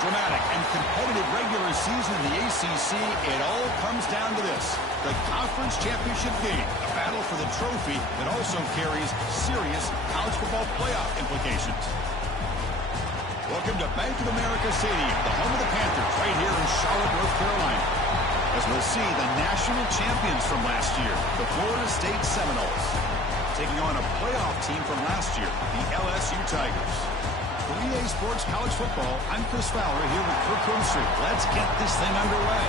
dramatic and competitive regular season in the ACC, it all comes down to this: the conference championship game, a battle for the trophy that also carries serious college football playoff implications. Welcome to Bank of America Stadium, the home of the Panthers, right here in Charlotte, North Carolina. As we'll see the national champions from last year, the Florida State Seminoles, taking on a playoff team from last year, the LSU Tigers. For EA Sports College Football, I'm Chris Fowler here with Kirk Herbstreit. Let's get this thing underway.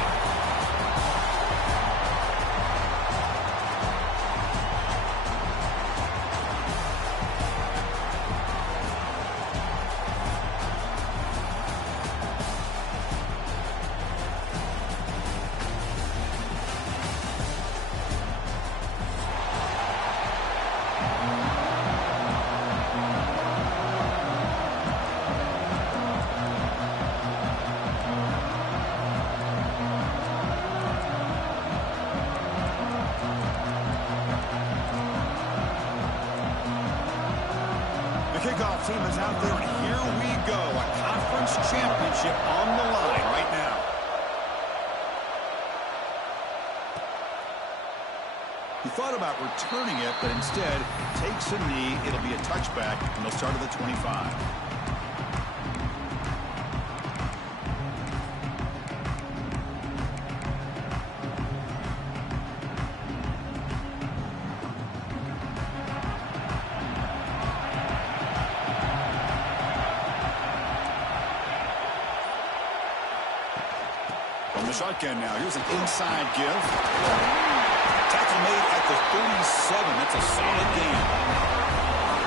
Kickoff team is out there, and here we go. A conference championship on the line right now. He thought about returning it, but instead takes a knee. It'll be a touchback, and they'll start at the 25. Shotgun now. Here's an inside give. Tackle made at the 37. That's a solid gain.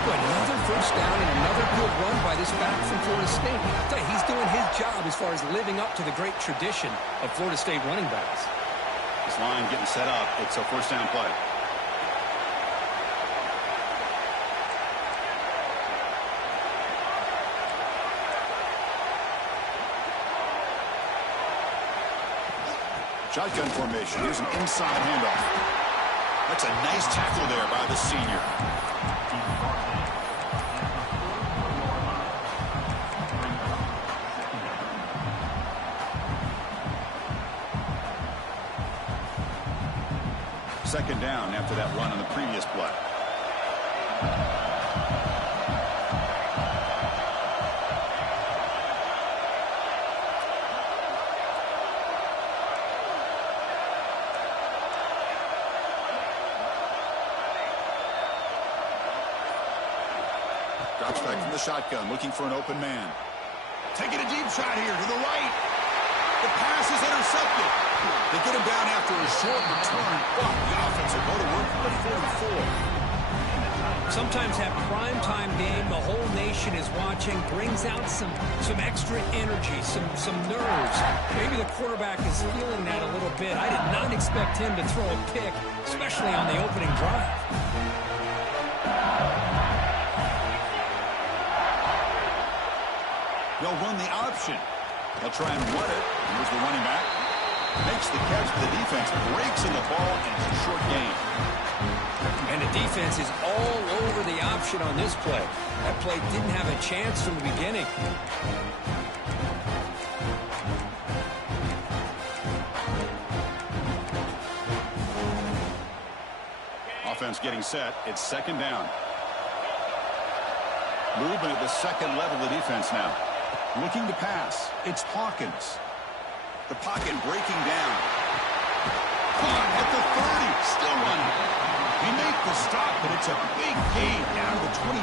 Another first down and another good run by this back from Florida State. I'll tell you, he's doing his job as far as living up to the great tradition of Florida State running backs. This line getting set up. It's a first down play. Shotgun formation. Here's an inside handoff. That's a nice tackle there by the senior. Second down after that run on the previous play. Drops back from the shotgun, looking for an open man. Taking a deep shot here to the right. The pass is intercepted. They get him down after a short return, but the offense will go to work for the 44. Sometimes that primetime game, the whole nation is watching, brings out some extra energy, some nerves. Maybe the quarterback is feeling that a little bit. I did not expect him to throw a pick, especially on the opening drive. They'll run the option. They'll try and run it. Here's the running back. Makes the catch, but the defense breaks in the ball, and it's a short gain. And the defense is all over the option on this play. That play didn't have a chance from the beginning. Offense getting set. It's second down. Movement at the second level of the defense now. Looking to pass. It's Hawkins. The pocket breaking down. Caught at the 30. Still running. He made the stop, but it's a big gain down to the 29.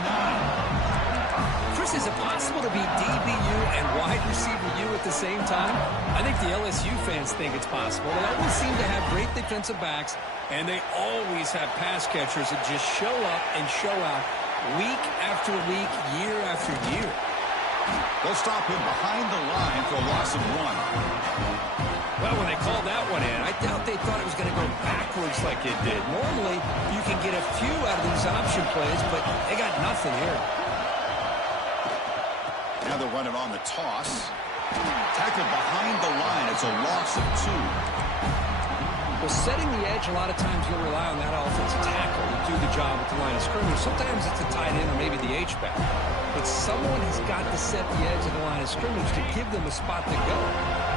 Chris, is it possible to be DBU and wide receiver U at the same time? I think the LSU fans think it's possible. They always seem to have great defensive backs, and they always have pass catchers that just show up and show out week after week, year after year. They'll stop him behind the line for a loss of 1. Well, when they called that one in, I doubt they thought it was going to go backwards like it did. Normally, you can get a few out of these option plays, but they got nothing here. Now they're running on the toss. Tackled behind the line. It's a loss of 2. Well, setting the edge, a lot of times you'll rely on that offensive tackle to do the job at the line of scrimmage. Sometimes it's a tight end or maybe the H-back. But someone has got to set the edge of the line of scrimmage to give them a spot to go.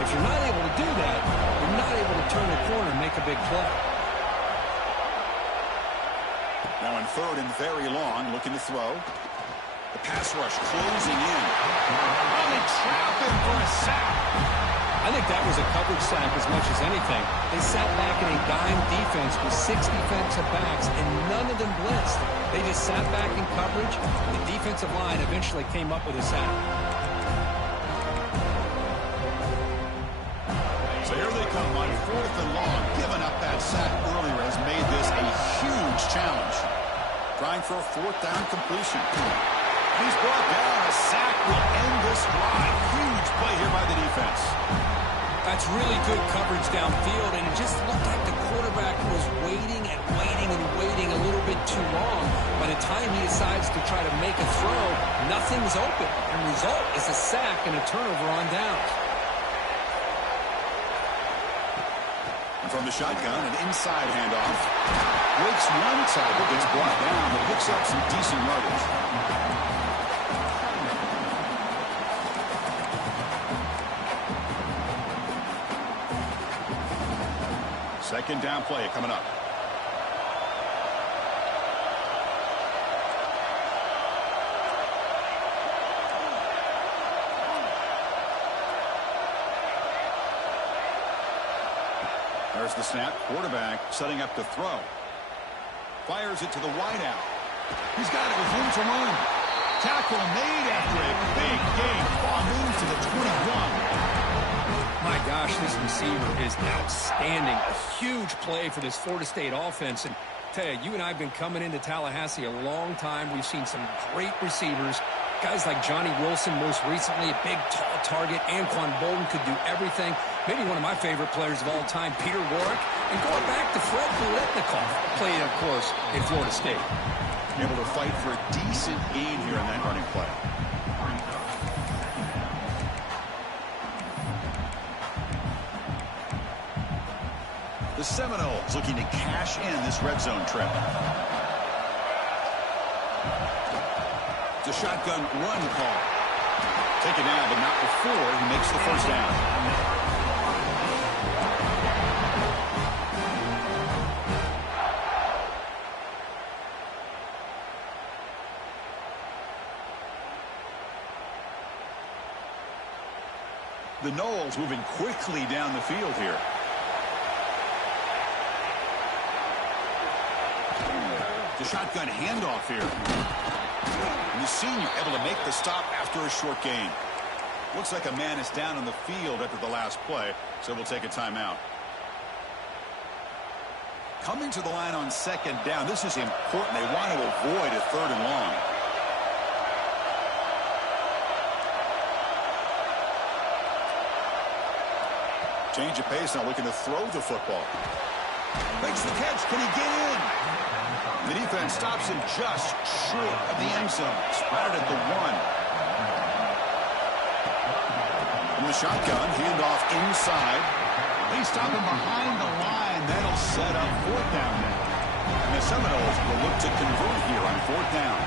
If you're not able to do that, you're not able to turn the corner and make a big play. Now in third and very long, looking to throw. The pass rush closing in. Oh, they trap him for a sack. I think that was a coverage sack as much as anything. They sat back in a dime defense with 6 defensive backs, and none of them blitzed. They just sat back in coverage. The defensive line eventually came up with a sack. So here they come on fourth and long. Giving up that sack earlier has made this a huge challenge. Trying for a fourth down completion. He's brought down. A sack will end this drive. Huge play here by the defense. That's really good coverage downfield, and it just looked like the quarterback was waiting and waiting and waiting a little bit too long. By the time he decides to try to make a throw, nothing's open. And the result is a sack and a turnover on downs. And from the shotgun, an inside handoff. Breaks one tackle, gets brought down, but picks up some decent yardage. Second down play coming up. There's the snap. Quarterback setting up to throw. Fires it to the wideout. He's got it with room to run. Tackle made after a big gain. Ball moves to the 21. My gosh, this receiver is outstanding. A huge play for this Florida State offense. And tell you and I have been coming into Tallahassee a long time. We've seen some great receivers. Guys like Johnny Wilson, most recently, a big, tall target. Anquan Bolden could do everything. Maybe one of my favorite players of all time, Peter Warrick. And going back to Fred Biletnikoff, played, of course, in Florida State. Able to fight for a decent gain here in that running play. The Seminoles looking to cash in this red zone trip. It's a shotgun run call. Take it down, but not before he makes the first down. The Noles moving quickly down the field here. The shotgun handoff here. And the senior able to make the stop after a short gain. Looks like a man is down on the field after the last play, so we'll take a timeout. Coming to the line on second down. This is important. They want to avoid a third and long. Change of pace, now looking to throw the football. Makes the catch. Can he get in? The defense stops him just short of the end zone. Spotted at the 1. From the shotgun, handoff inside. They stop him behind the line. That'll set up fourth down now. And the Seminoles will look to convert here on fourth down.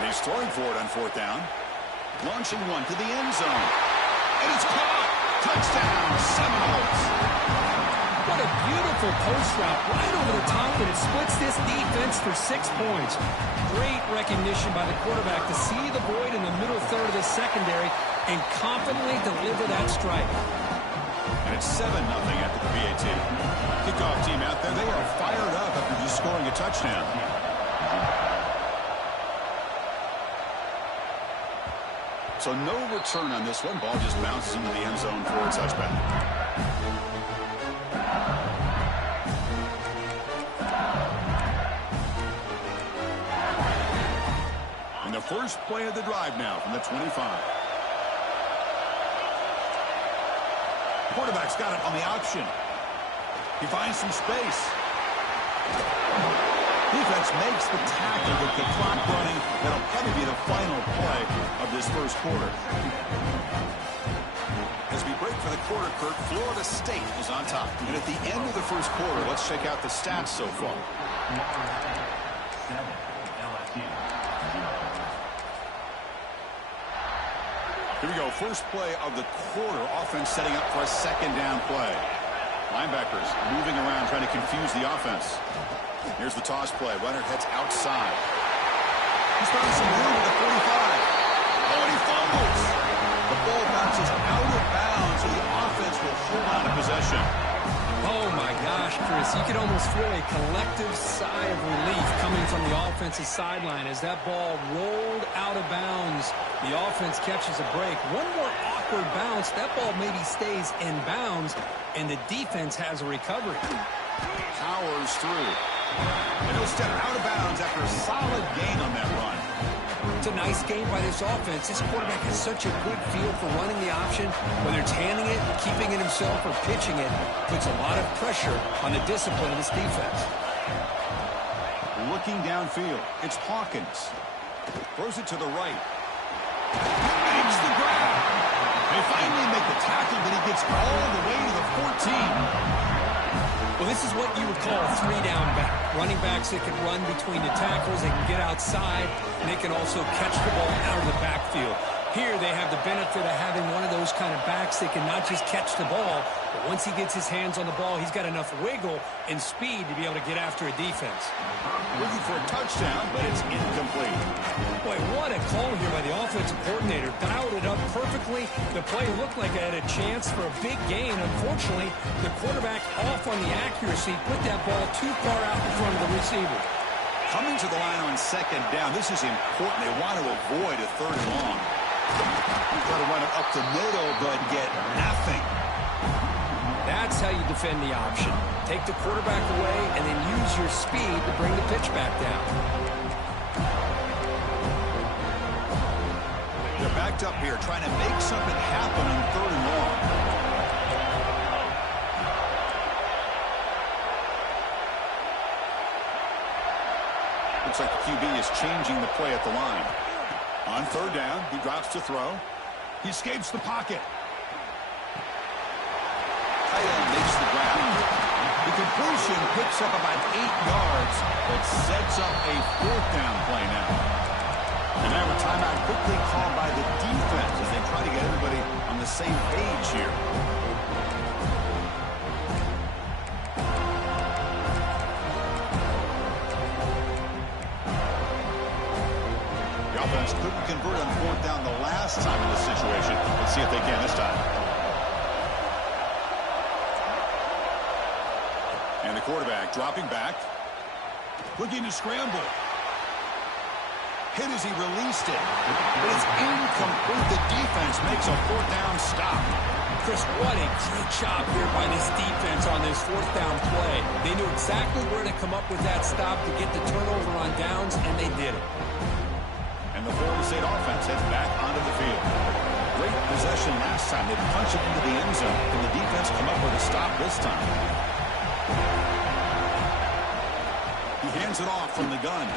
And he's throwing for it on fourth down. Launching one to the end zone. And it's caught. Touchdown, Seminoles. What a beautiful post route right over the top, and it splits this defense for 6 points. Great recognition by the quarterback to see the void in the middle third of the secondary and confidently deliver that strike. And it's 7-0 after the PAT. Kickoff team out there, they are fired up after just scoring a touchdown. So no return on this one. Ball just bounces into the end zone for a touchback. And the first play of the drive now from the 25. Quarterback's got it on the option. He finds some space. Defense makes the tackle with the clock running. That'll probably be the final play of this first quarter. As we break for the quarter, Kirk, Florida State is on top. And at the end of the first quarter, let's check out the stats so far. Here we go. First play of the quarter. Offense setting up for a second down play. Linebackers moving around, trying to confuse the offense. Here's the toss play. Runner heads outside. He's found some room at the 45. Oh, and he fumbles. The ball bounces out of bounds, so the offense will hold on to possession. Oh, my gosh, Chris. You could almost feel a collective sigh of relief coming from the offensive sideline as that ball rolled out of bounds. The offense catches a break. One more awkward bounce. That ball maybe stays in bounds, and the defense has a recovery. Powers through. And he'll step out of bounds after a solid gain on that run. It's a nice game by this offense. This quarterback has such a good feel for running the option. Whether it's handing it, keeping it himself, or pitching it, puts a lot of pressure on the discipline of this defense. Looking downfield, it's Hawkins. Throws it to the right. Makes the grab. They finally make the tackle, but he gets all the way to the 14. Well, this is what you would call a three-down back. Running backs that can run between the tackles, they can get outside, and they can also catch the ball out of the backfield. Here they have the benefit of having one of those kind of backs that can not just catch the ball, but once he gets his hands on the ball, he's got enough wiggle and speed to be able to get after a defense. Looking for a touchdown, but it's incomplete. Boy, what a call here by the offensive coordinator. Dialed it up perfectly. The play looked like it had a chance for a big gain. Unfortunately, the quarterback off on the accuracy, put that ball too far out in front of the receiver. Coming to the line on second down, this is important. They want to avoid a third and long. Try to run it up the middle, but get nothing. That's how you defend the option. Take the quarterback away and then use your speed to bring the pitch back down. They're backed up here, trying to make something happen on third and long. Looks like the QB is changing the play at the line. On third down, he drops to throw. He escapes the pocket. Tight end makes the grab. The completion picks up about 8 yards, but sets up a fourth down play now. And now a timeout quickly called by the defense as they try to get everybody on the same page here. Offense couldn't convert on fourth down the last time in this situation. Let's see if they can this time. And the quarterback dropping back. Looking to scramble. Hit as he released it. But it's incomplete. The defense makes a fourth down stop. Chris, what a great job here by this defense on this fourth down play. They knew exactly where to come up with that stop to get the turnover on downs, and they did it. And the Florida State offense heads back onto the field. Great possession last time. They punched it into the end zone. Can the defense come up with a stop this time? He hands it off from the gun.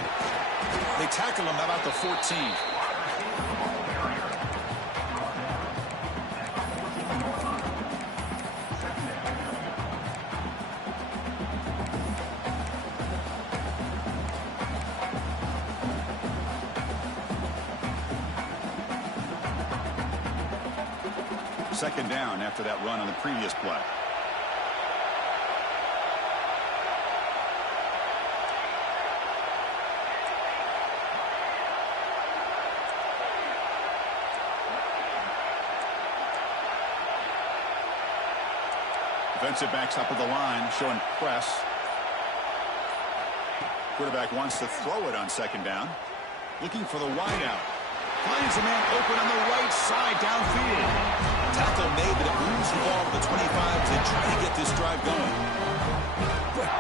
They tackle him about the 14. Second down after that run on the previous play. Defensive backs up at the line, showing press. Quarterback wants to throw it on second down. Looking for the wideout. Finds a man open on the right side downfield. Tackle made, but it moves the ball to the 25 to try to get this drive going.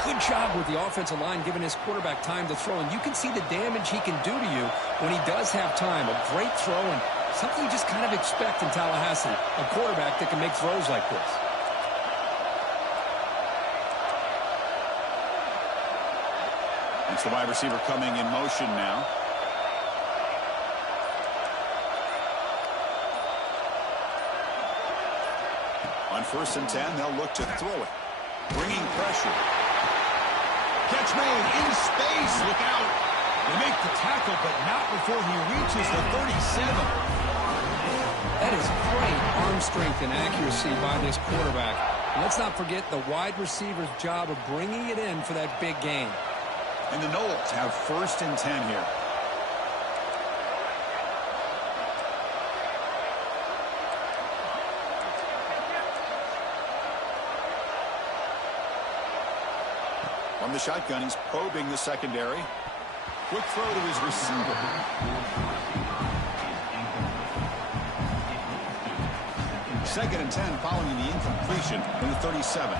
Good job with the offensive line giving his quarterback time to throw. And you can see the damage he can do to you when he does have time. A great throw and something you just kind of expect in Tallahassee. A quarterback that can make throws like this. It's the wide receiver coming in motion now. 1st and 10, they'll look to throw it. Bringing pressure. Catch made in space. Look out. They make the tackle, but not before he reaches the 37. That is great arm strength and accuracy by this quarterback. And let's not forget the wide receiver's job of bringing it in for that big gain. And the Knowles have 1st and 10 here. From the shotgun, he's probing the secondary. Quick throw to his receiver. 2nd and 10 following the incompletion in the 37.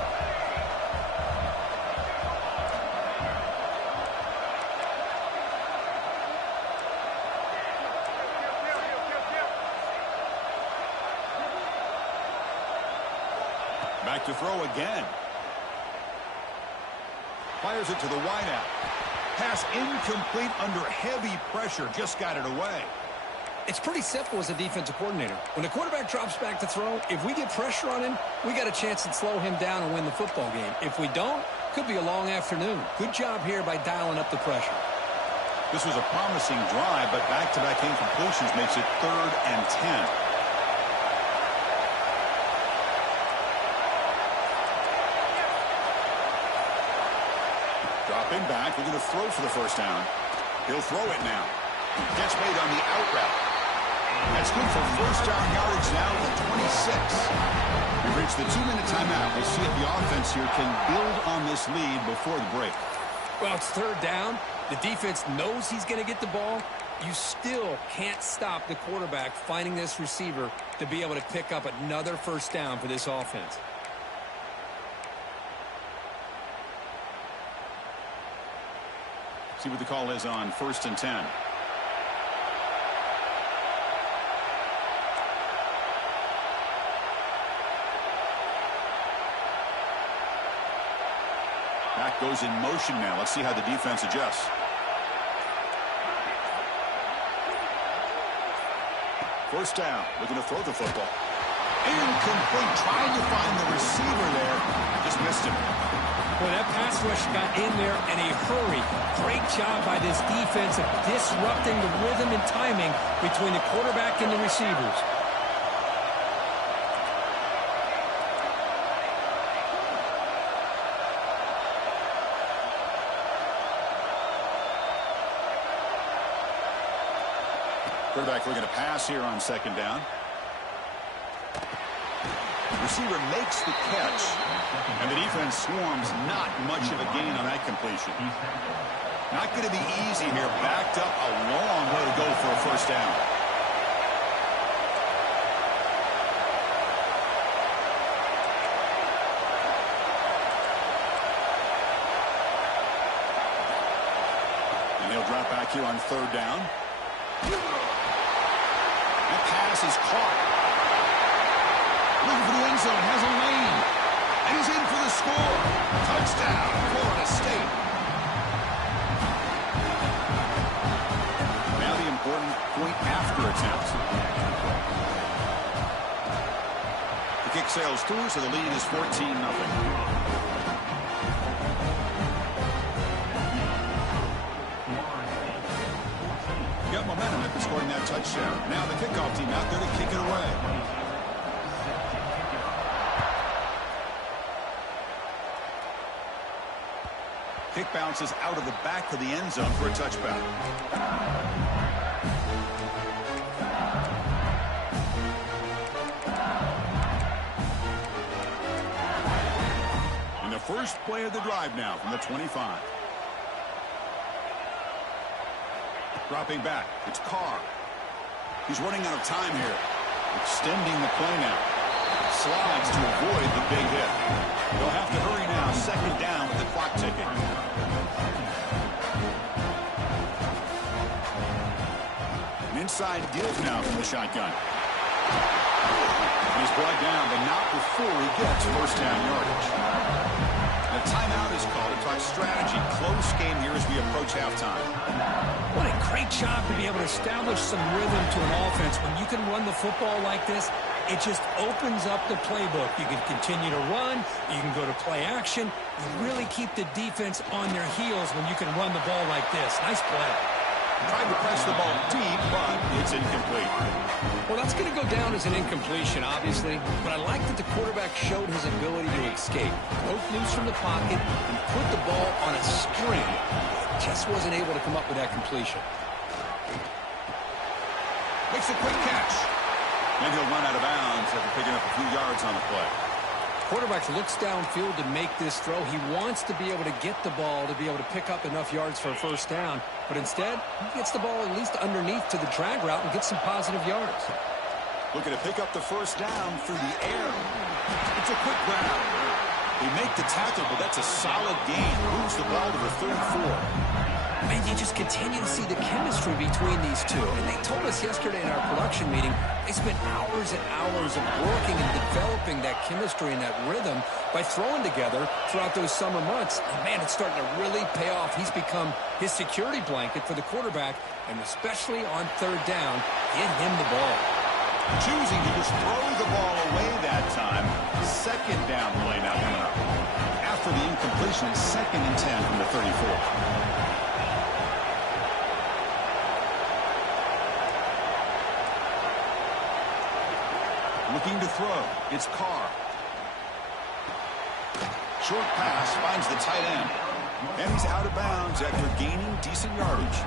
Back to throw again. Fires it to the wideout. Pass incomplete under heavy pressure. Just got it away. It's pretty simple as a defensive coordinator. When the quarterback drops back to throw, if we get pressure on him, we got a chance to slow him down and win the football game. If we don't, could be a long afternoon. Good job here by dialing up the pressure. This was a promising drive, but back-to-back incompletions makes it 3rd and 10. Dropping back, we're going to throw for the 1st down. He'll throw it now. Catch made on the out route. That's good for 1st down yardage now at the 26. We've reached the 2-minute timeout. We'll see if the offense here can build on this lead before the break. Well, it's 3rd down. The defense knows he's going to get the ball. You still can't stop the quarterback finding this receiver to be able to pick up another 1st down for this offense. See what the call is on 1st and 10. Back goes in motion now. Let's see how the defense adjusts. 1st down. Looking to throw the football. Incomplete. Trying to find the receiver there. Just missed him. Boy, that pass rush got in there in a hurry. Great job by this defense of disrupting the rhythm and timing between the quarterback and the receivers. Quarterback looking to pass here on 2nd down. Receiver makes the catch, and the defense swarms. Not much of a gain on that completion. Not going to be easy here. Backed up a long way to go for a 1st down. And he'll drop back here on 3rd down. That pass is caught. Looking for the end zone, has a lane. And he's in for the score. Touchdown, Florida State. Now the important point after attempt. The kick sails through, so the lead is 14-0. Got momentum after scoring that touchdown. Now the kickoff team out there to kick it away. Kick bounces out of the back of the end zone for a touchback. And the first play of the drive now from the 25. Dropping back, it's Carr. He's running out of time here. Extending the play now. Slides to avoid the big hit. They'll have to hurry now. 2nd down with the clock ticking. An inside give now from the shotgun. And he's brought down, but not before he gets 1st down yardage. A timeout is called to talk strategy. Close game here as we approach halftime. What a great job to be able to establish some rhythm to an offense. When you can run the football like this, It just opens up the playbook. You can continue to run. You can go to play action. You really keep the defense on their heels when you can run the ball like this. Nice play. Tried to press the ball deep, but it's incomplete. Well, that's going to go down as an incompletion, obviously, but I like that the quarterback showed his ability to escape, broke loose from the pocket, and put the ball on a string. Just wasn't able to come up with that completion. Makes a quick catch. And he'll run out of bounds after picking up a few yards on the play. Quarterback looks downfield to make this throw. He wants to be able to get the ball to be able to pick up enough yards for a first down. But instead, he gets the ball at least underneath to the drag route and gets some positive yards. Looking to pick up the first down through the air. It's a quick grab. They make the tackle, but that's a solid gain. Moves the ball to the 34. Man, you just continue to see the chemistry between these two. And they told us yesterday in our production meeting, they spent hours and hours of working and developing that chemistry and that rhythm by throwing together throughout those summer months. And, man, it's starting to really pay off. He's become his security blanket for the quarterback, and especially on third down, get him the ball. Choosing to just throw the ball away that time. Second down play now coming up. After the incompletion, 2nd and 10 from the 34. Looking to throw. It's Carr. Short pass finds the tight end. And he's out of bounds after gaining decent yardage.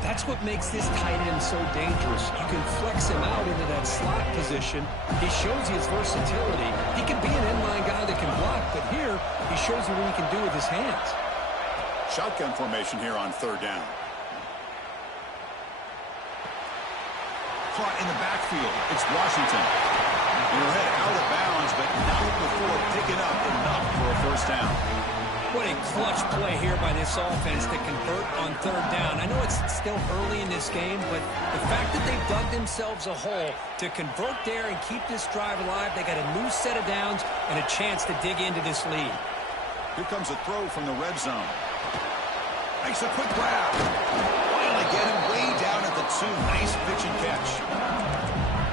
That's what makes this tight end so dangerous. You can flex him out into that slot position. He shows you his versatility. He can be an inline guy that can block, but here he shows you what he can do with his hands. Shotgun formation here on third down. Caught in the backfield. It's Washington. And he'll head out of bounds, but not before picking up enough for a first down. What a clutch play here by this offense to convert on third down. I know it's still early in this game, but the fact that they've dug themselves a hole to convert there and keep this drive alive, they got a new set of downs and a chance to dig into this lead. Here comes a throw from the red zone. Makes a quick grab. Finally get him way down at the 2. Nice pitch and catch.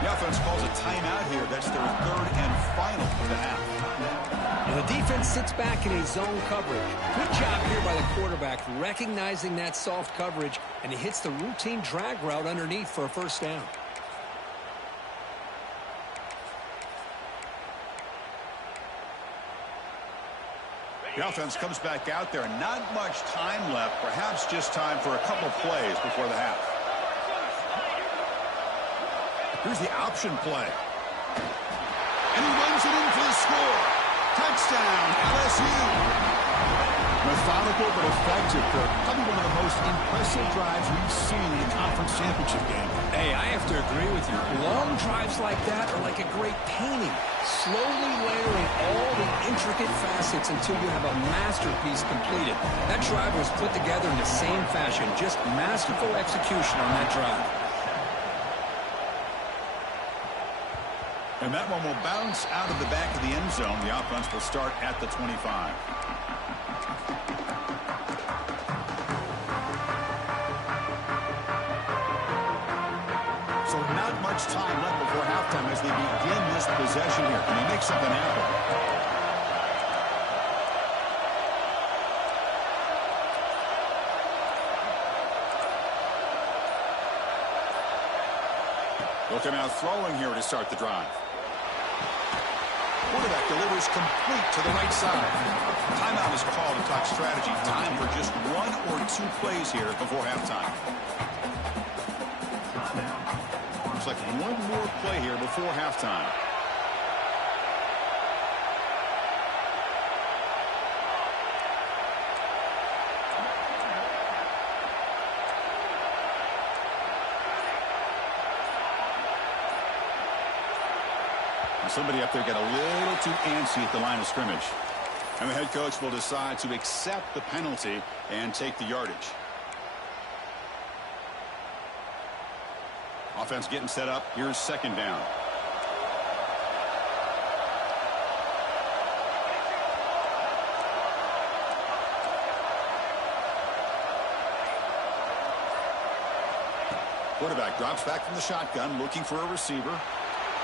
The offense calls a timeout here. That's their 3rd and final of the half. And the defense sits back in a zone coverage. Good job here by the quarterback recognizing that soft coverage, and he hits the routine drag route underneath for a first down. The offense comes back out there. Not much time left. Perhaps just time for a couple plays before the half. Here's the option play. And he runs it in for the score. Touchdown, LSU. Methodical but effective, Kirk. Probably one of the most impressive drives we've seen in a conference championship game. Hey, I have to agree with you. Long drives like that are like a great painting. Slowly layering all the intricate facets until you have a masterpiece completed. That drive was put together in the same fashion. Just masterful execution on that drive. And that one will bounce out of the back of the end zone. The offense will start at the 25. So not much time left before halftime as they begin this possession here. Can he make something happen? Looking out throwing here to start the drive. Quarterback delivers complete to the right side. Timeout is called to talk strategy. Time for just 1 or 2 plays here before halftime. Looks like one more play here before halftime. Somebody up there got a little too antsy at the line of scrimmage. And the head coach will decide to accept the penalty and take the yardage. Offense getting set up. Here's 2nd down. Quarterback drops back from the shotgun looking for a receiver.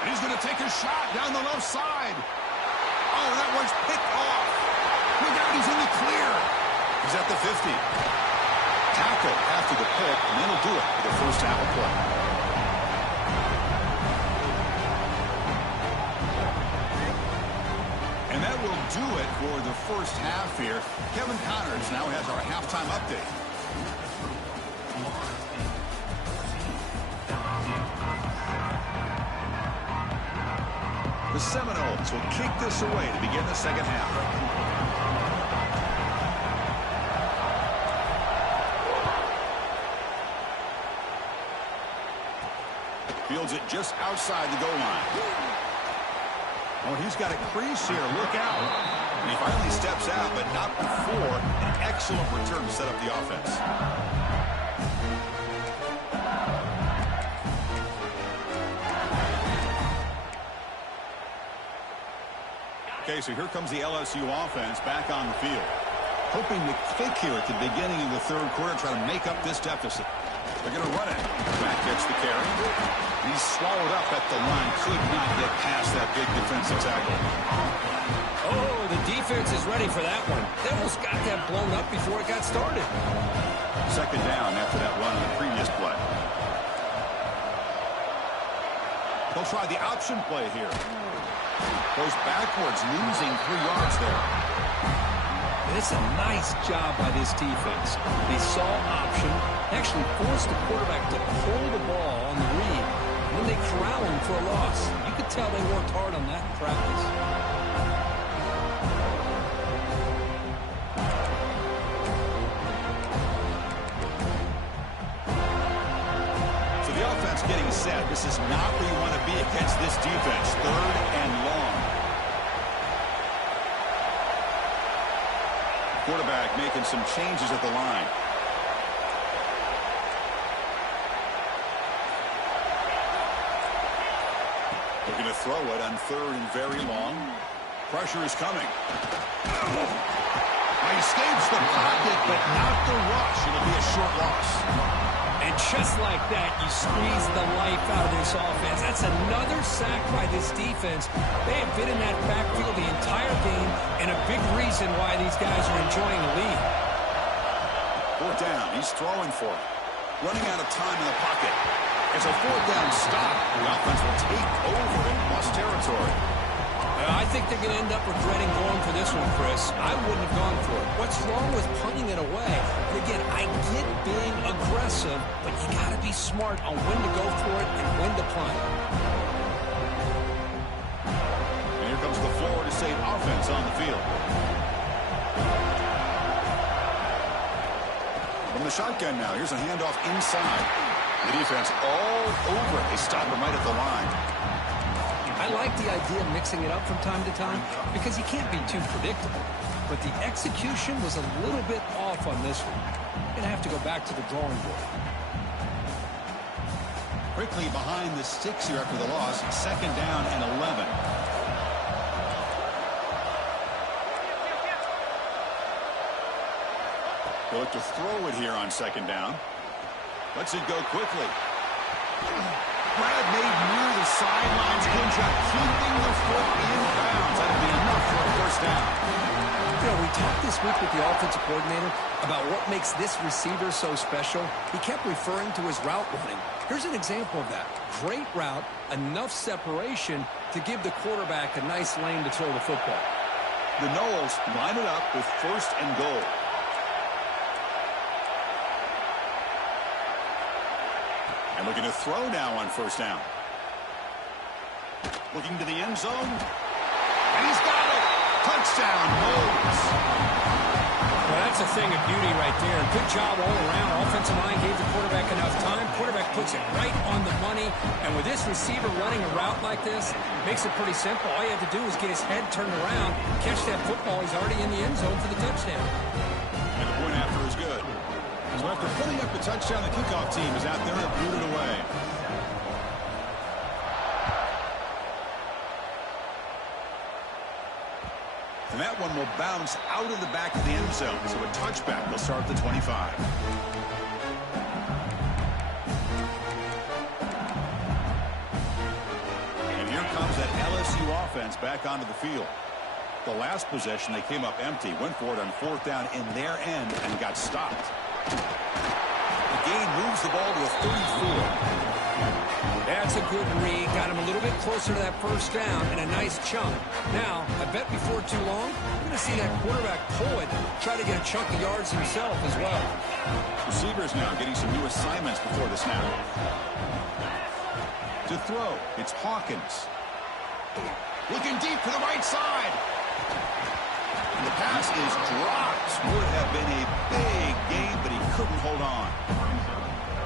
And he's going to take a shot down the left side. Oh, that one's picked off. Look out, he's in the clear. He's at the 50. Tackle after the pick, and that'll do it for the first half of play. And that will do it for the first half here. Kevin Connors now has our halftime update. The Seminoles will kick this away to begin the second half. Fields it just outside the goal line. Oh, he's got a crease here. Look out. And he finally steps out, but not before an excellent return to set up the offense. Okay, so here comes the LSU offense back on the field. Hoping to kick here at the beginning of the third quarter, try to make up this deficit. They're going to run it. Back gets the carry. He's swallowed up at the line. Could not get past that big defensive tackle. Oh, the defense is ready for that one. They almost got that blown up before it got started. Second down after that run on the previous play. They'll try the option play here. Goes backwards, losing 3 yards there. And it's a nice job by this defense. They saw option, actually forced the quarterback to pull the ball on the read, and then they corral him for a loss. You could tell they worked hard on that in practice. So the offense getting set. This is not where you want to be against this defense. Third and long. Quarterback making some changes at the line. Looking to throw it on third and very long. Pressure is coming. He escapes the pocket, but not the rush. It'll be a short loss. And just like that, you squeeze the life out of this offense. That's another sack by this defense. They have been in that backfield the entire game, and a big reason why these guys are enjoying the lead. Fourth down. He's throwing for it. Running out of time in the pocket. It's a fourth down stop. The offense will take over in plus territory. I think they're going to end up regretting going for this one, Chris. I wouldn't have gone for it. What's wrong with punting it away? And again, I get being aggressive, but you got to be smart on when to go for it and when to punt. And here comes the Florida State offense on the field. From the shotgun now, here's a handoff inside. The defense all over. They stop him right at the line. I like the idea of mixing it up from time to time because you can't be too predictable. But the execution was a little bit off on this one. Going to have to go back to the drawing board. Quickly behind the sticks here after the loss. Second down and 11. They look to throw it here on second down. Lets it go quickly. Brad made near the sidelines. Good job keeping the foot in bounds. That'll be enough for a first down. You know, we talked this week with the offensive coordinator about what makes this receiver so special. He kept referring to his route running. Here's an example of that. Great route, enough separation to give the quarterback a nice lane to throw the football. The Noles line it up with first and goal. And looking to throw now on first down. Looking to the end zone. And he's got it. Touchdown, Noles. Well, that's a thing of beauty right there. Good job all around. Offensive line gave the quarterback enough time. Quarterback puts it right on the money. And with this receiver running a route like this, makes it pretty simple. All you have to do is get his head turned around, catch that football. He's already in the end zone for the touchdown. And the point after is good. So after putting up the touchdown, the kickoff team is out there and booted away. And that one will bounce out of the back of the end zone. So a touchback will start at the 25. And here offense back onto the field. The last possession, they came up empty, went for it on 4th down in their end, and got stopped. The gain moves the ball to a 34. That's a good read. Got him a little bit closer to that first down and a nice chunk. Now, I bet before too long, we're going to see that quarterback pull it, try to get a chunk of yards himself as well. Receivers now getting some new assignments before the snap. To throw, it's Hawkins. Looking deep to the right side. And the pass is dropped. Would have been a big gain, but he couldn't hold on.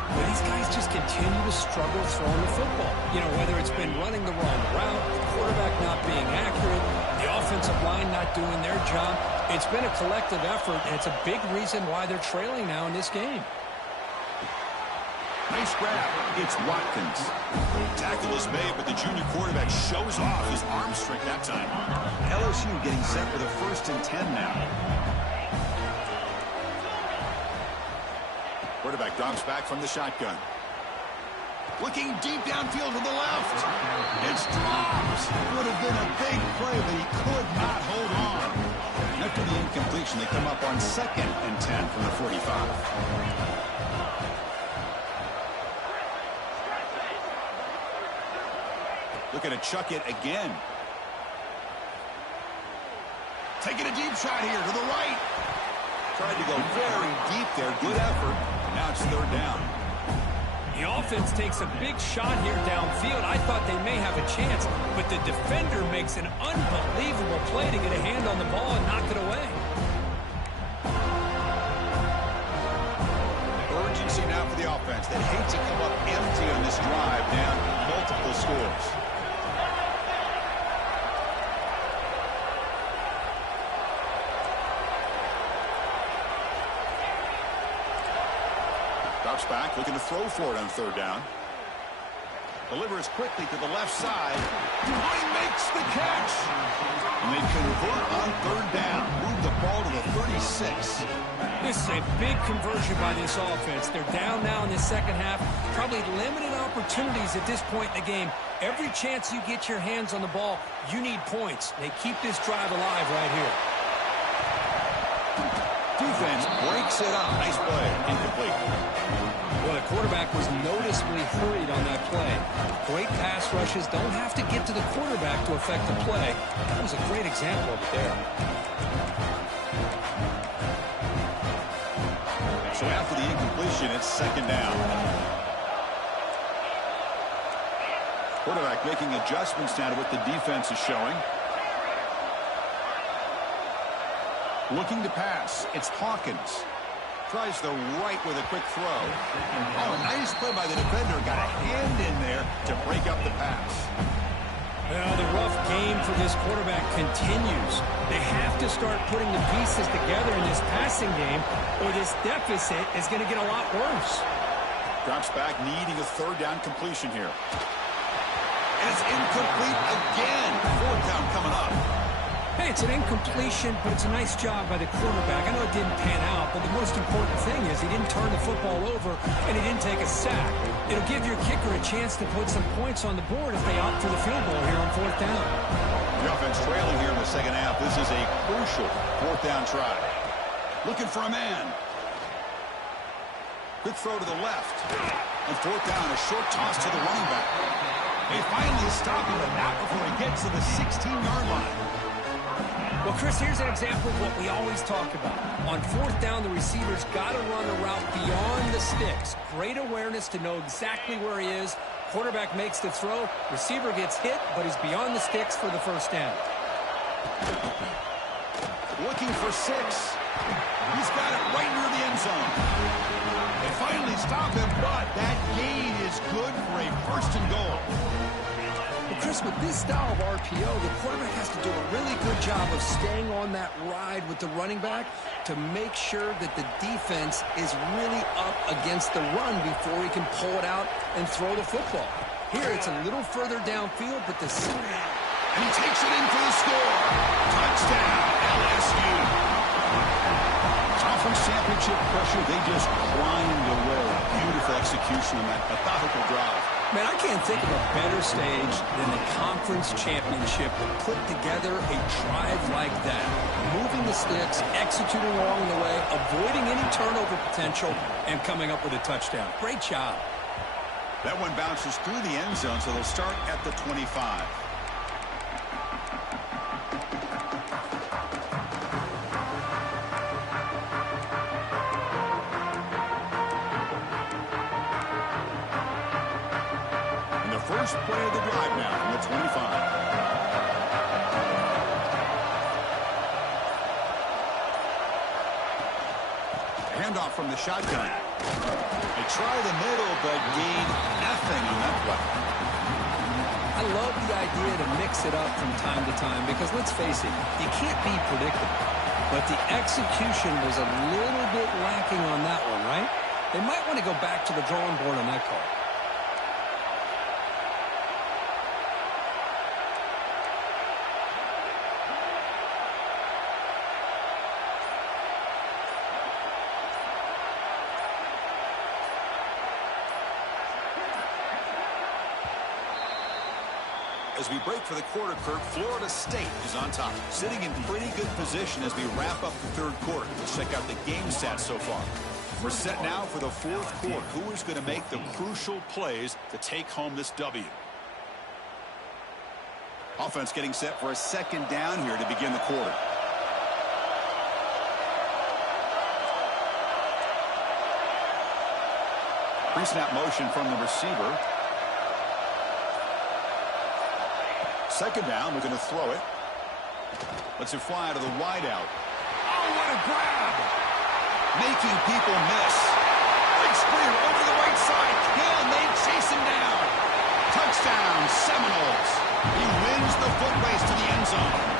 Well, these guys just continue to struggle throwing the football. You know, whether it's been running the wrong route, the quarterback not being accurate, the offensive line not doing their job. It's been a collective effort, and it's a big reason why they're trailing now in this game. Nice grab. It's Watkins. Tackle is made, but the junior quarterback shows off his arm strength that time. LSU getting set for the 1st and 10 now. Quarterback drops back from the shotgun. Looking deep downfield to the left. It's dropped. Would have been a big play, but he could not hold on. After the incompletion, they come up on 2nd and 10 from the 45. Looking to chuck it again. Taking a deep shot here to the right. Tried to go very deep there. Good effort. Now it's 3rd down. The offense takes a big shot here downfield. I thought they may have a chance, but the defender makes an unbelievable play to get a hand on the ball and knock it away. Urgency now for the offense. They hate to come up empty on this drive, down multiple scores. Drops back, looking to throw for it on 3rd down. Delivers quickly to the left side. He makes the catch. And they convert on 3rd down. Move the ball to the 36. This is a big conversion by this offense. They're down now in the second half. Probably limited opportunities at this point in the game. Every chance you get your hands on the ball, you need points. They keep this drive alive right here. Defense breaks it up. Nice play. Incomplete. Well, the quarterback was noticeably hurried on that play. Great pass rushes don't have to get to the quarterback to affect the play. That was a great example of it there. So after the incompletion, it's 2nd down. Quarterback making adjustments now to what the defense is showing. Looking to pass. It's Hawkins. Tries the right with a quick throw. Oh, nice play by the defender. Got a hand in there to break up the pass. Well, the rough game for this quarterback continues. They have to start putting the pieces together in this passing game, or this deficit is going to get a lot worse. Drops back, needing a 3rd down completion here. And it's incomplete again. 4th down coming up. Hey, it's an incompletion, but it's a nice job by the quarterback. I know it didn't pan out, but the most important thing is he didn't turn the football over and he didn't take a sack. It'll give your kicker a chance to put some points on the board if they opt for the field goal here on 4th down. The offense trailing here in the second half. This is a crucial 4th down try. Looking for a man. Quick throw to the left. And 4th down, a short toss to the running back. They finally stop him, but not before he gets to the 16-yard line. Well, Chris, here's an example of what we always talk about. On 4th down, the receiver's got to run a route beyond the sticks. Great awareness to know exactly where he is. Quarterback makes the throw. Receiver gets hit, but he's beyond the sticks for the 1st down. Looking for 6. He's got it right near the end zone. They finally stop him, but that gain is good for a 1st and goal. Well, Chris, with this style of RPO, the quarterback has to do a really good job of staying on that ride with the running back to make sure that the defense is really up against the run before he can pull it out and throw the football. Here, it's a little further downfield, but the center... And he takes it in for the score. Touchdown, LSU. Conference championship pressure, they just grind away. Beautiful execution on that methodical drive. Man, I can't think of a better stage than the conference championship to put together a drive like that. Moving the sticks, executing along the way, avoiding any turnover potential, and coming up with a touchdown. Great job. That one bounces through the end zone, so they'll start at the 25. First play of the drive now from the 25. Handoff from the shotgun. They try the middle, but gain nothing on that play. I love the idea to mix it up from time to time because, let's face it, you can't be predictable. But the execution was a little bit lacking on that one, right? They might want to go back to the drawing board on that call. As we break for the quarter, Kirk, Florida State is on top, sitting in pretty good position as we wrap up the third quarter. Let's check out the game stats so far. We're set now for the fourth quarter. Who is going to make the crucial plays to take home this W? Offense getting set for a second down here to begin the quarter. Pre-snap motion from the receiver. Second down, we're going to throw it. Lets it fly out of the wideout. Oh, what a grab! Making people miss. Big screen over the right side. Can they chase him down? Touchdown, Seminoles. He wins the foot race to the end zone.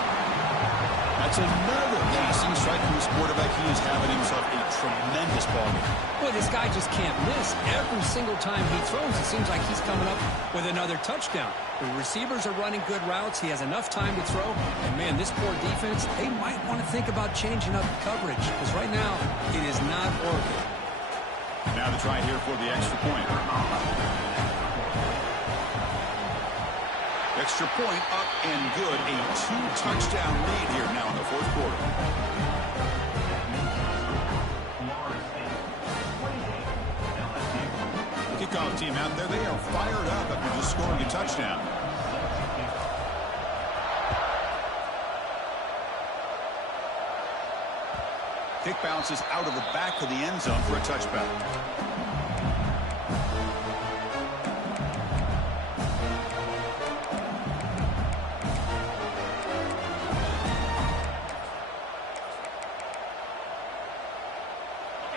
That's another decent strike from his quarterback. He is having himself a tremendous ball game. Boy, this guy just can't miss. Every single time he throws, it seems like he's coming up with another touchdown. The receivers are running good routes. He has enough time to throw. And, man, this poor defense, they might want to think about changing up coverage because right now it is not working. Now the try here for the extra point. Extra point up and good. A 2-touchdown lead here now in the fourth quarter. Kickoff team out there, they are fired up after just scoring a touchdown. Kick bounces out of the back of the end zone for a touchback.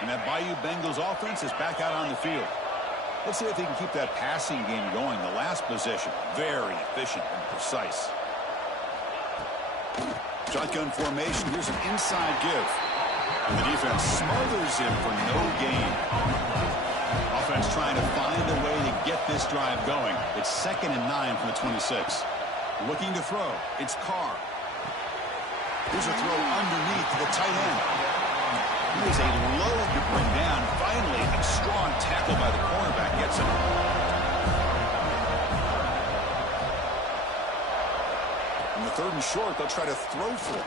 And that Bayou Bengals offense is back out on the field. Let's see if they can keep that passing game going. The last possession, very efficient and precise. Shotgun formation. Here's an inside give. And the defense smothers him for no gain. Offense trying to find a way to get this drive going. It's 2nd and 9 from the 26. Looking to throw. It's Carr. Here's a throw underneath to the tight end. He is a load to bring down. Finally, a strong tackle by the cornerback gets him. In the 3rd and short, they'll try to throw for it.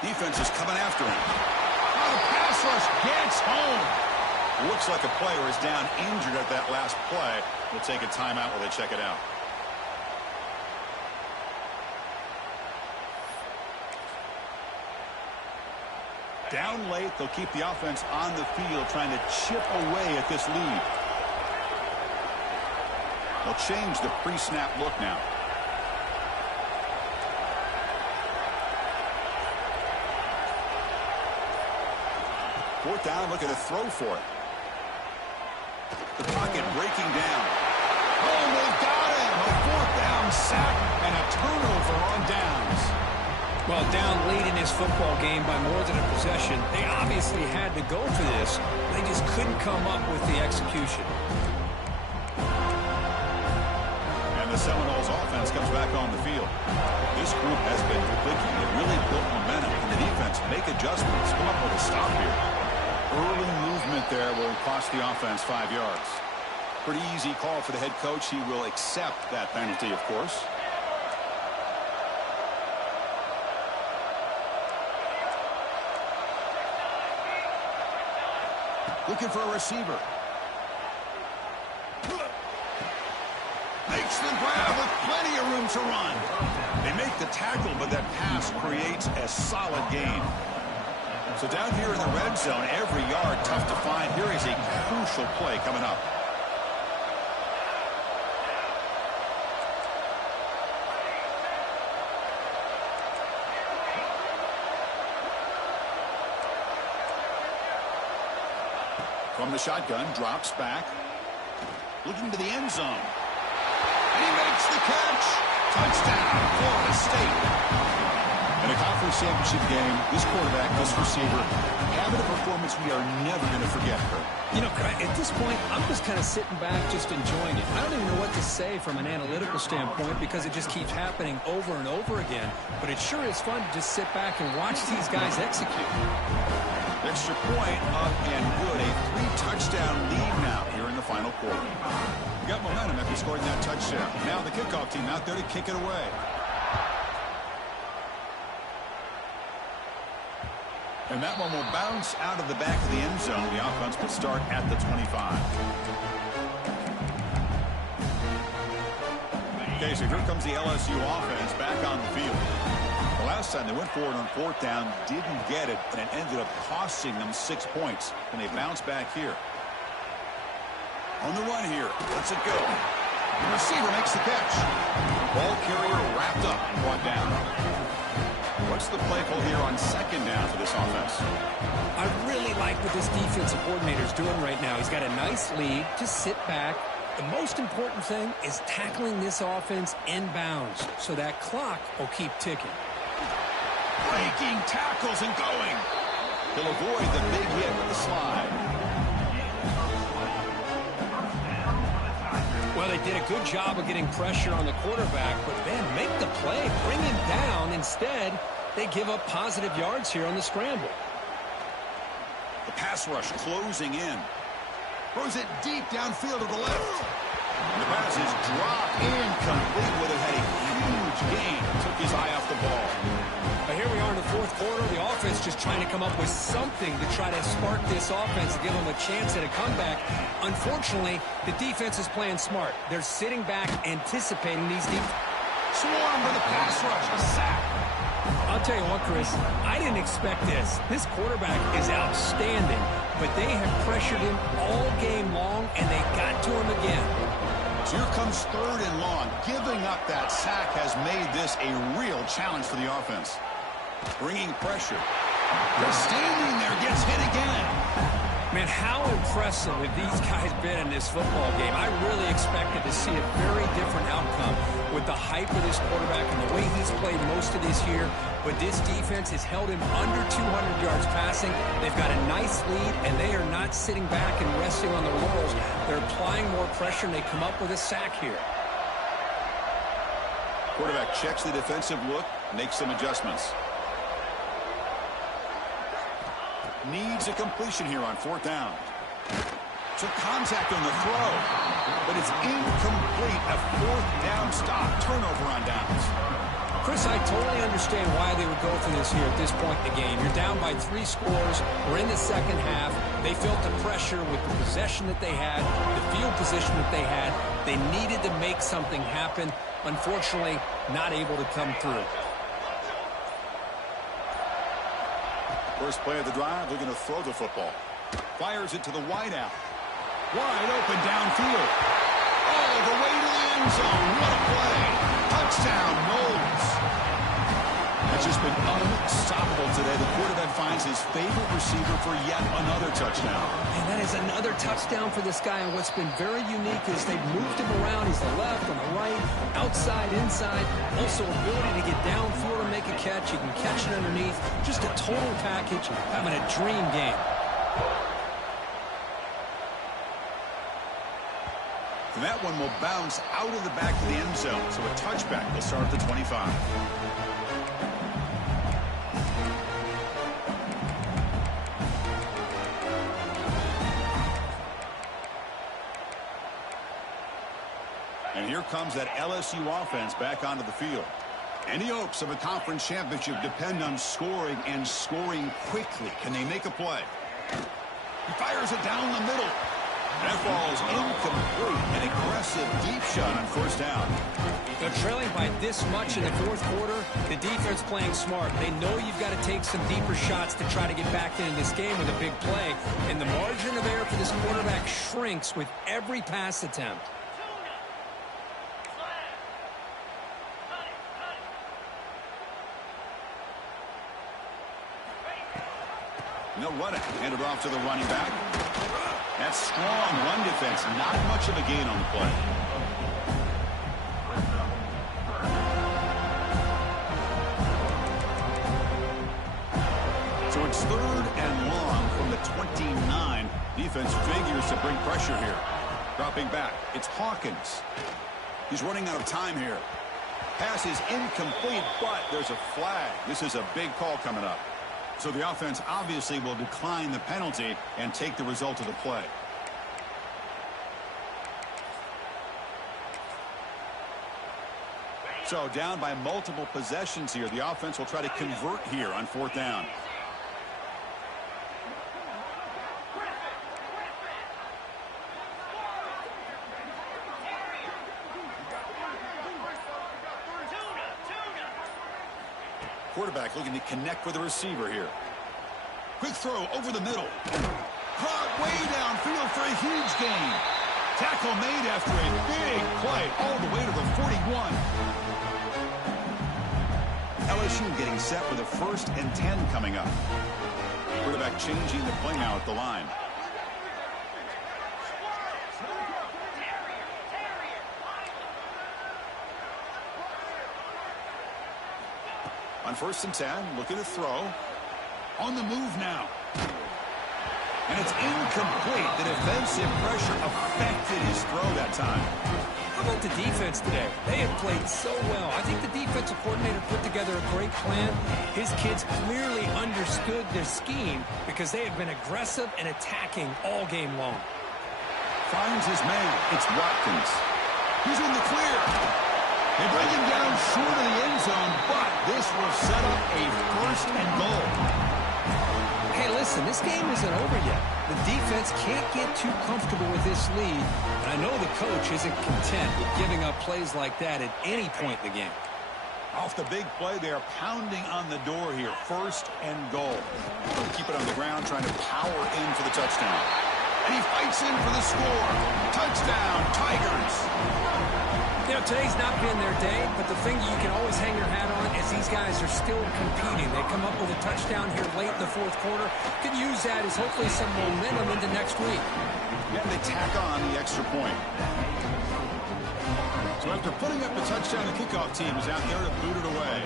Defense is coming after him. Oh, the pass rush gets home. Looks like a player is down injured at that last play. We'll take a timeout while they check it out. Down late, they'll keep the offense on the field trying to chip away at this lead. They'll change the pre-snap look now. Fourth down, looking to throw for it. The pocket breaking down. Oh, they got him! A 4th down sack and a turnover on downs. Well, down late in his football game by more than a possession, they obviously had to go for this. They just couldn't come up with the execution. And the Seminoles offense comes back on the field. This group has been clicking. It really built momentum. And the defense make adjustments. Come up with a stop here. Early movement there will cost the offense 5 yards. Pretty easy call for the head coach. He will accept that penalty, of course. Looking for a receiver. Makes the grab with plenty of room to run. They make the tackle, but that pass creates a solid gain. So down here in the red zone, every yard tough to find. Here is a crucial play coming up. From the shotgun, drops back. Looking to the end zone. And he makes the catch. Touchdown, Florida State. In a conference championship game, this quarterback, this receiver, having a performance we are never going to forget. You know, at this point, I'm just kind of sitting back, just enjoying it. I don't even know what to say from an analytical standpoint because it just keeps happening over and over again. But it sure is fun to just sit back and watch these guys execute. Extra point up and good. A 3-touchdown lead now here in the final quarter. We got momentum after scoring that touchdown. Now the kickoff team out there to kick it away. And that one will bounce out of the back of the end zone. The offense will start at the 25. Okay, so here comes the LSU offense back on the field. The last time they went forward on fourth down, didn't get it, and it ended up costing them 6 points. And they bounce back here. On the run here. Lets it go. The receiver makes the catch. Ball carrier wrapped up and brought down. What's the play call here on second down for this offense? I really like what this defensive coordinator is doing right now. He's got a nice lead. Just sit back. The most important thing is tackling this offense inbounds so that clock will keep ticking. Breaking tackles and going. He'll avoid the big hit with the slide. Well, they did a good job of getting pressure on the quarterback, but then make the play, bring him down. Instead, they give up positive yards here on the scramble. The pass rush closing in. Throws it deep downfield to the left. And the pass is dropped incomplete. Would have had a huge gain. Took his eye off the ball. But here we are in the fourth quarter. The offense just trying to come up with something to try to spark this offense to give them a chance at a comeback. Unfortunately, the defense is playing smart. They're sitting back, anticipating these deep. Swarm for the pass rush. A sack. I'll tell you what, Chris, I didn't expect this. This quarterback is outstanding, but they have pressured him all game long, and they got to him again. So here comes third and long. Giving up that sack has made this a real challenge for the offense. Bringing pressure. They're standing there, gets hit again. Man, how impressive have these guys been in this football game? I really expected to see a very different outcome with the hype of this quarterback and the way he's played most of this year. But this defense has held him under 200 yards passing. They've got a nice lead, and they are not sitting back and resting on their laurels. They're applying more pressure, and they come up with a sack here. Quarterback checks the defensive look, makes some adjustments. Needs a completion here on fourth down. Took contact on the throw, but it's incomplete. A fourth down stop. Turnover on downs. Chris, I totally understand why they would go for this here at this point in the game. You're down by 3 scores. We're in the second half. They felt the pressure with the possession that they had, the field position that they had. They needed to make something happen. Unfortunately, not able to come through. First play of the drive, looking to throw the football. Fires it to the wideout. Wide open downfield. All the way to the end zone. What a play. Touchdown, Knowles. It's just been unstoppable today. The quarterback finds his favorite receiver for yet another touchdown. And that is another touchdown for this guy. And what's been very unique is they've moved him around. He's the left, on the right, outside, inside. Also ability to get downfield and make a catch. He can catch it underneath. Just a total package. Having a dream game. And that one will bounce out of the back of the end zone. So a touchback will start at the 25. here comes that LSU offense back onto the field. Any hopes of a conference championship depend on scoring and scoring quickly. Can they make a play? He fires it down the middle. That ball's incomplete. An aggressive deep shot on first down. They're trailing by this much in the fourth quarter. The defense playing smart. They know you've got to take some deeper shots to try to get back into this game with a big play. And the margin of error for this quarterback shrinks with every pass attempt. They'll run it. Hand it off to the running back. That's strong run defense. Not much of a gain on the play. So it's 3rd and long from the 29. Defense figures to bring pressure here. Dropping back. It's Hawkins. He's running out of time here. Pass is incomplete, but there's a flag. This is a big call coming up. So the offense obviously will decline the penalty and take the result of the play. So down by multiple possessions here. The offense will try to convert here on 4th down. Quarterback looking to connect with the receiver here. Quick throw over the middle. Caught way downfield for a huge gain. Tackle made after a big play all the way to the 41. LSU getting set with a 1st and 10 coming up. Quarterback changing the play now at the line. On 1st and 10, looking to throw. On the move now. And it's incomplete. The defensive pressure affected his throw that time. How about the defense today? They have played so well. I think the defensive coordinator put together a great plan. His kids clearly understood their scheme because they have been aggressive and attacking all game long. Finds his man. It's Watkins. He's in the clear. They bring him down short of the end zone, but this will set up a 1st and goal. Hey, listen, this game isn't over yet. The defense can't get too comfortable with this lead, and I know the coach isn't content with giving up plays like that at any point in the game. Off the big play, they are pounding on the door here. 1st and goal. Keep it on the ground, trying to power in for the touchdown. And he fights in for the score. Touchdown, Tigers. You know, today's not been their day, but the thing you can always hang your hat on is these guys are still competing. They come up with a touchdown here late in the fourth quarter. Could use that as hopefully some momentum into next week. Yeah, they tack on the extra point. So after putting up the touchdown, the kickoff team is out there to boot it away.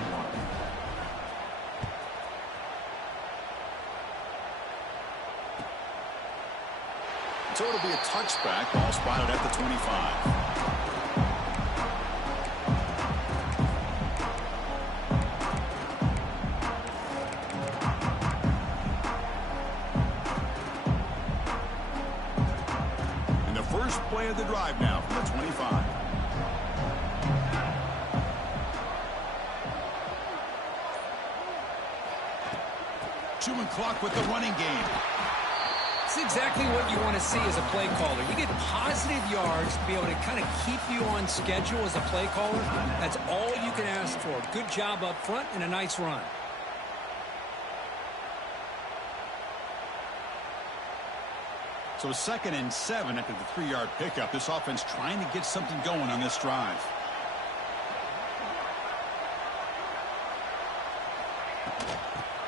So it'll be a touchback. Ball spotted at the 25. Play of the drive now from the 25. Chewing clock with the running game. It's exactly what you want to see as a play caller. You get positive yards to be able to kind of keep you on schedule as a play caller. That's all you can ask for. Good job up front and a nice run. So 2nd and 7 after the 3-yard pickup. This offense trying to get something going on this drive.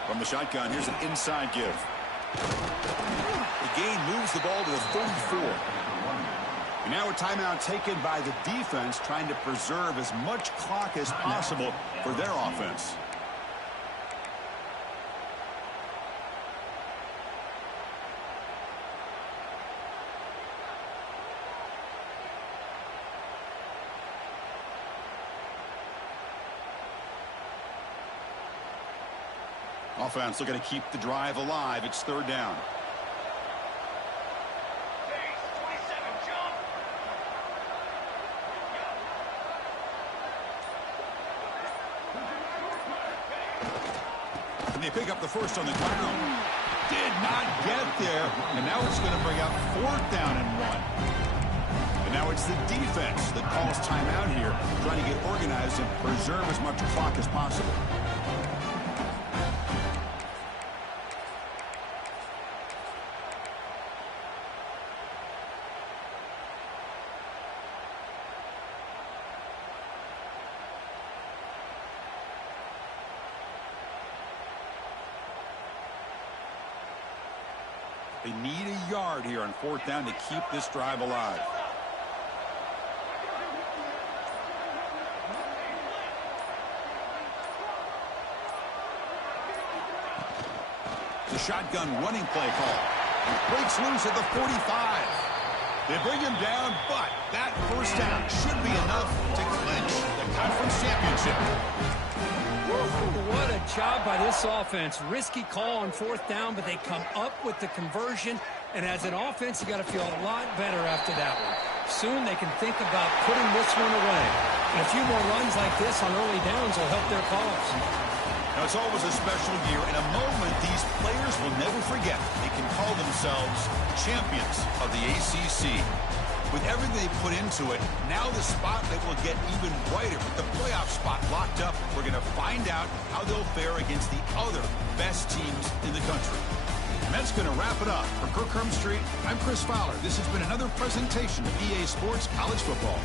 From the shotgun, here's an inside give. The gain moves the ball to the 34. And now a timeout taken by the defense, trying to preserve as much clock as possible for their offense. Offense looking to keep the drive alive. It's 3rd down. they pick up the first on the ground. Did not get there, and now it's going to bring up 4th down and 1. And now it's the defense that calls timeout here, trying to get organized and preserve as much clock as possible. They need a yard here on 4th down to keep this drive alive. The shotgun running play call. Breaks loose at the 45. They bring him down, but that first down should be enough to clinch the conference championship. What a job by this offense. Risky call on 4th down, but they come up with the conversion. And as an offense, you got to feel a lot better after that one. Soon they can think about putting this one away. And a few more runs like this on early downs will help their cause. Now, it's always a special year, and a moment these players will never forget. They can call themselves champions of the ACC. With everything they put into it, now the spotlight will get even brighter. With the playoff spot locked up, we're going to find out how they'll fare against the other best teams in the country. And that's going to wrap it up. For Kirk Street, I'm Chris Fowler. This has been another presentation of EA Sports College Football.